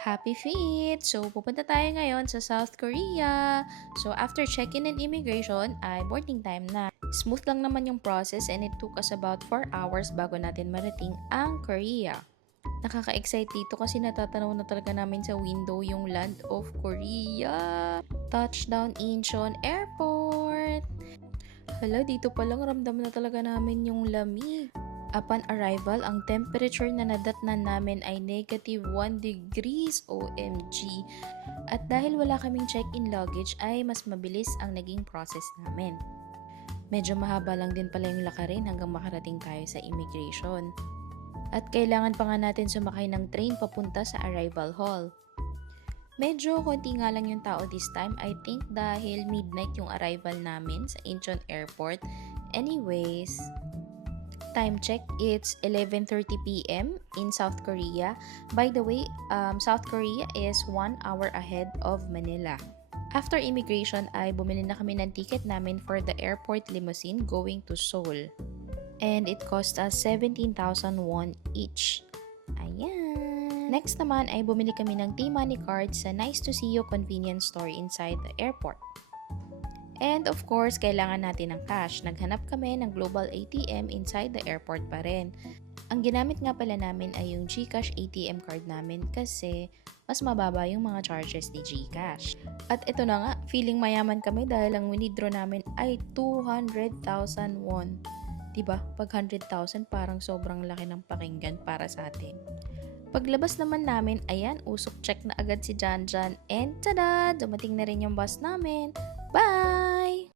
Happy feet! So, pupunta tayo ngayon sa South Korea. So, after check-in and immigration, ay boarding time na. Smooth lang naman yung process and it took us about 4 hours bago natin marating ang Korea. Nakaka-excite dito kasi natatanaw na talaga namin sa window yung land of Korea. Touchdown Incheon Airport! Hala, dito pa lang ramdam na talaga namin yung lamig. Upon arrival, ang temperature na nadatnan namin ay negative 1 degrees OMG. At dahil wala kaming check-in luggage ay mas mabilis ang naging process namin. Medyo mahaba lang din pala yung lakarin hanggang makarating tayo sa immigration. At kailangan pa nga natin sumakay ng train papunta sa arrival hall. Medyo konti nga lang yung tao this time, I think dahil midnight yung arrival namin sa Incheon Airport. Anyways, time check, it's 11:30 p.m. in South Korea. By the way, South Korea is 1 hour ahead of Manila. After immigration ay bumili na kami ng ticket namin for the airport limousine going to Seoul. And it cost us 17,000 won each. Ayan. Next naman ay bumili kami ng T-Money card sa Nice to See You convenience store inside the airport. And of course, kailangan natin ng cash. Naghanap kami ng Global ATM inside the airport pa rin. Ang ginamit nga pala namin ay yung GCash ATM card namin kasi mas mababa yung mga charges ni GCash. At ito na nga, feeling mayaman kami dahil ang winidraw namin ay 200,000 won. Diba? Pag 100,000 parang sobrang laki ng pakinggan para sa atin. Paglabas naman namin, ayan, usok check na agad si Janjan and tada! Dumating na rin yung bus namin. Bye!